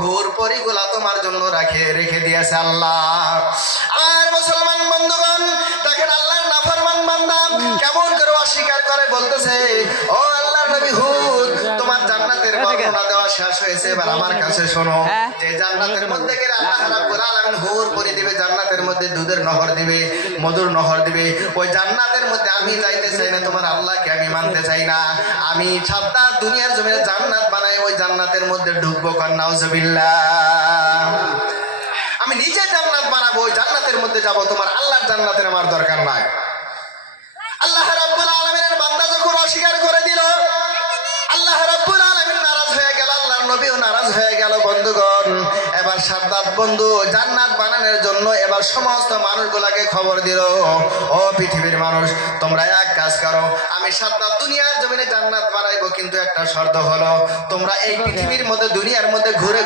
হুর পরিগুলা তোমার জন্য রেখে দিয়েছে আল্লাহ। আর মুসলমান বন্ধুগণ, দেখেন আল্লাহর নাফরমান বান্দা কেমন করে অস্বীকার করে, বলতেছে ও আল্লাহর নবী হুদ, তোমার জান্নাতের বর্ণনা দেওয়া শেষ হয়েছে, এবার আমার কাছে শোনো যে জান্নাতের মধ্যে গেলে আল্লাহ রাব্বুল আলামিন হুর করে দিবে, জান্নাতের মধ্যে দুধের নহর দিবে, মধুর নহর দিবে। ওই জান্নাতের মধ্যে আমি যাইতে চাই না, তোমার আল্লাহকে আমি মানতে চাই না, আমি সাদা দুনিয়ার জমিনে জান্নাত বানাই, ওই জান্নাতের মধ্যে ঢুকবো। নাউজুবিল্লাহ, আমি নিজে জান্নাত বানাবো, ওই জান্নাতের মধ্যে যাব, তোমার আল্লাহর জান্নাতের আমার দরকার নাই। আল্লাহ রাব্বুল আলামিনের বান্দা যখন অস্বীকার করে দিল, আল্লাহ রাব্বুল আলামিন নারাজ হয়ে গেল, আল্লাহর নবীও নারাজ হয়ে গেল। বন্ধুগণ, এবার সাদ্দাত বন্ধু জান্নাত বানানোর জন্য এবার সমস্ত মানুষগুলাকে খবর দিল, ও পৃথিবীর মানুষ, তোমরা এক কাজ করো, আমি সাদ্দাত দুনিয়ার জমিনে জান্নাত বানাইবো, কিন্তু একটা শর্ত হলো, তোমরা এই পৃথিবীর মধ্যে দুনিয়ার মধ্যে ঘুরে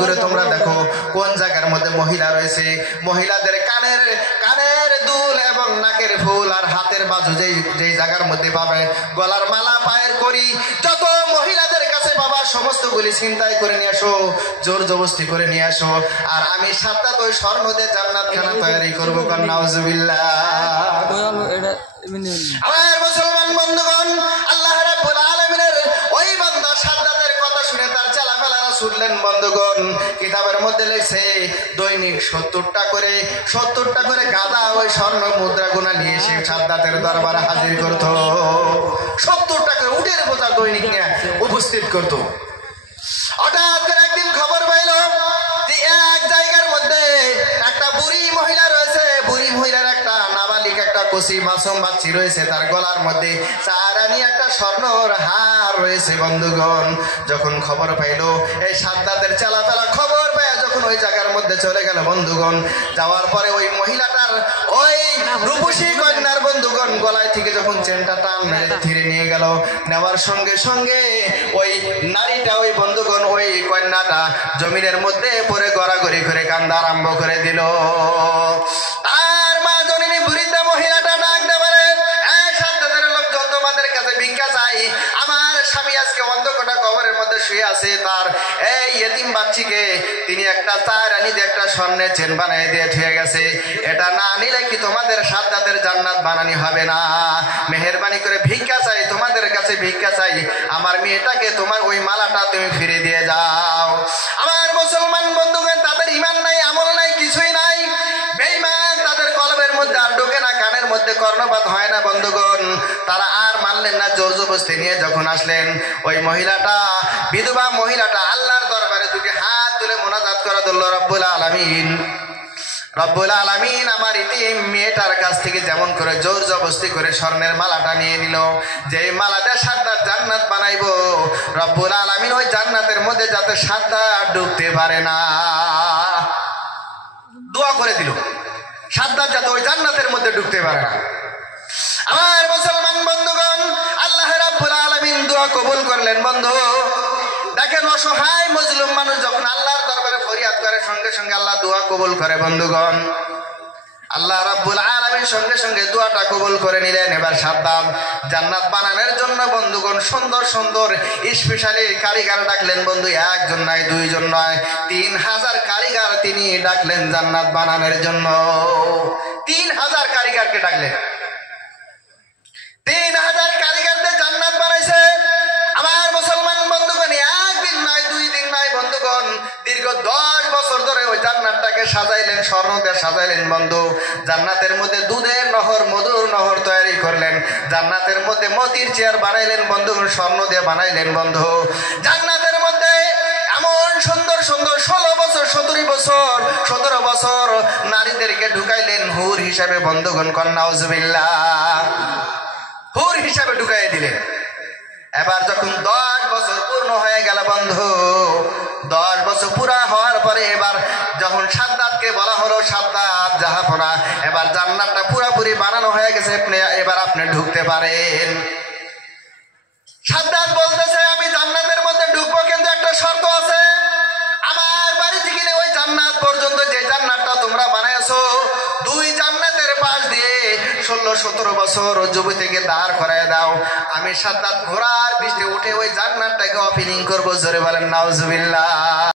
ঘুরে তোমরা দেখো কোন জায়গার মধ্যে মহিলা রয়েছে, মহিলাদের কানের দুল এবং নাকের ফুল আর হাতের বাজু যেই জায়গার মধ্যে পাবে, গলার মালা, পায়ের কড়ি, যত মহিলাদের কাছে বাবা সমস্তগুলি ছিনতাই করে নিয়ে আসো, জোর জবরদস্তি করে নিয়ে আসো, আর আমি সাতটা তো স্বর্ণ দিয়ে জান্নাত খানা তৈরি করবো। নাউজুবিল্লাহ। আমার মুসলমান বন্ধুগণ, আল্লাহ রাব্বুল আলামিনের ওই বান্দা সাদ্দাতের কথা শুনে তার চালাফেলারা ছুটলেন। বন্ধুগণ, কিতাবের মধ্যে লেখছে দৈনিক 70টা করে গাদা ওই স্বর্ণ মুদ্রা গুনা নিয়ে এসে সাদ্দাতের দরবারে হাজির করত। 70টা করে উটের বোঝা দৈনিক নিয়ে উপস্থিত করত। হঠাৎ করে একদিন খবর পাইল যে এক জায়গার মধ্যে একটা বুড়ি মহিলা রয়েছে, বুড়ি মহিলার একটা নাবালিক একটা কচি মাসুম বাচ্চি রয়েছে, তার গলার মধ্যে চারানি একটা স্বর্ণর হার রয়েছে। বন্ধুগণ, যখন খবর পাইল, এই সাদ্দাতের চালাফেলা খবর পায় যখন ওই জায়গার মধ্যে চলে গেল। বন্ধুগণ, যাওয়ার পরে ওই মহিলাটার ওই রূপসী কন্যার বন্ধুগণ গলায় থেকে যখন চেনটা টান ধীরে নিয়ে গেল, নেওয়ার সঙ্গে সঙ্গে ওই নারীটা, ওই বন্ধুগণ, ওই কন্যাটা জমিনের মধ্যে পড়ে গড়াগড়ি করে কান্দা আরম্ভ করে দিল। আর মা জননী বুড়িটা মহিলাটা ডাক দেবে, সাদ্দাতের লোকজন তোমাদের কাছে ভিক্ষা চাই, আমার স্বামী আজকে অন্ধকার কবরের মধ্যে শুয়ে আছে, তার এই ইয়েতিম বাচ্চিকে তিনি একটা চারানি দিয়ে একটা স্বর্ণের চেন বানিয়ে দিয়ে থুয়ে গেছে, এটা না নিলে কি তোমাদের সাদ্দাতের জান্নাত বানানি হবে না? মেহেরবানি করে ভিক্ষা চাই, তোমাদের কাছে ভিক্ষা চাই, আমার মেয়েটাকে তোমার ওই মালাটা তুমি ফিরে দিয়ে যাও। আমার মুসলমান বন্ধুগণ, তাদের ঈমান নাই, আমল নাই, কিছুই নাই, বেঈমান, তাদের কলবের মধ্যে আর ঢোকে না, কানের মধ্যে কর্ণপাত হয় না। বন্ধুগণ, তারা আর মানলেন না, জোর জবরদস্তি নিয়ে যখন আসলেন, ওই মহিলাটা, বিধবা মহিলাটা আল্লাহর দরবারে দুটি হাত তুলে মোনাজাত করে দিল, রব্বুল আলামিন, রব্বুল আলামিন, আমার ইতিম মেয়েটার কাছ থেকে যেমন করে জোর জবরদস্তি করে স্বর্ণের মালাটা নিয়ে নিল, যে মালা দিয়ে সাদ্দাত জান্নাত বানাইবো, রব্বুল আলামিন ওই জান্নাতের মধ্যে যাতে সাদ্দাত ঢুকতে পারে না, দোয়া করে দিল, সাদ্দাত যাতে ওই জান্নাতের মধ্যে ঢুকতে পারে না। আমার মুসলমান বন্ধুগণ, আল্লাহ রাব্বুল আলামিন দোয়া কবুল করলেন। বন্ধু দেখেন, অসহায় মজলুম মানুষ যখন আল্লাহর দরবারে ফরিয়াদ করে, সঙ্গে সঙ্গে আল্লাহ দোয়া কবুল করে। বন্ধুগণ, আল্লাহ রাব্বুল আলামিন সঙ্গে সঙ্গে দোয়াটা কবুল করে নিলেন। এবার সাদ্দাত জান্নাত বানানোর জন্য বন্ধুগণ সুন্দর সুন্দর স্পেশালি কারিগর ডাকলেন। বন্ধু, একজন নয়, দুইজন নয়, 3000 কারিগর তিনি ডাকলেন জান্নাত বানানোর জন্য। 3000 কারিগরকে ডাকলেন, 3000 কারিগরদের জান্নাত বানাইছে। আমার মুসলমান বন্ধুগণ, একদিন নয়, 2 দিন নয়, বন্ধুগণ দীর্ঘ 10 বছর ধরে ওই জান্নাতটাকে সাজাইলেন, স্বর্ণ দিয়ে সাজাইলেন। বন্ধু, জান্নাতের মধ্যে দুধের নহর, মধুর নহর তৈরি করলেন, জান্নাতের মধ্যে মতির চেয়ার বানাইলেন। বন্ধুগণ, স্বর্ণ দিয়ে বানাইলেন। বন্ধু, জান্নাতের মধ্যে এমন সুন্দর সুন্দর 16 বছর, 17 বছর নারীদেরকে ঢুকাইলেন হুর হিসাবে। বন্ধুগণ, নাউজুবিল্লাহ, হুর হিসাবে ঢুকাই দিলেন। এবার যখন 10 বছর পূর্ণ হয়ে গেল, বন্ধু 10 বছর পুরা হওয়ার পরে এবার যখন সাদ্দাতকে বলা হলো, সাদ্দাত জাহাপনা, এবার জান্নাতটা পুরাপুরি বানানো হয়ে গেছে, এবার আপনি ঢুকতে পারেন। সাদ্দাত বলতেছে, আমি জান্নাতের মধ্যে ঢুকবো, কিন্তু একটা শর্ত আছে, আমার বাড়ি থেকে ওই জান্নাত পর্যন্ত যে জান্নাতটা তোমরা বানাইছো, 2 জান্নাতের পাশ দিয়ে 16-17 বছর যুবতীকে দাঁড় করায় দাও, আমি সাদ্দাত ঘোড়ার পিঠে উঠে ওই জান্নাতটাকে ওপেনিং করবো। জোরে বলেন নাউজুবিল্লাহ।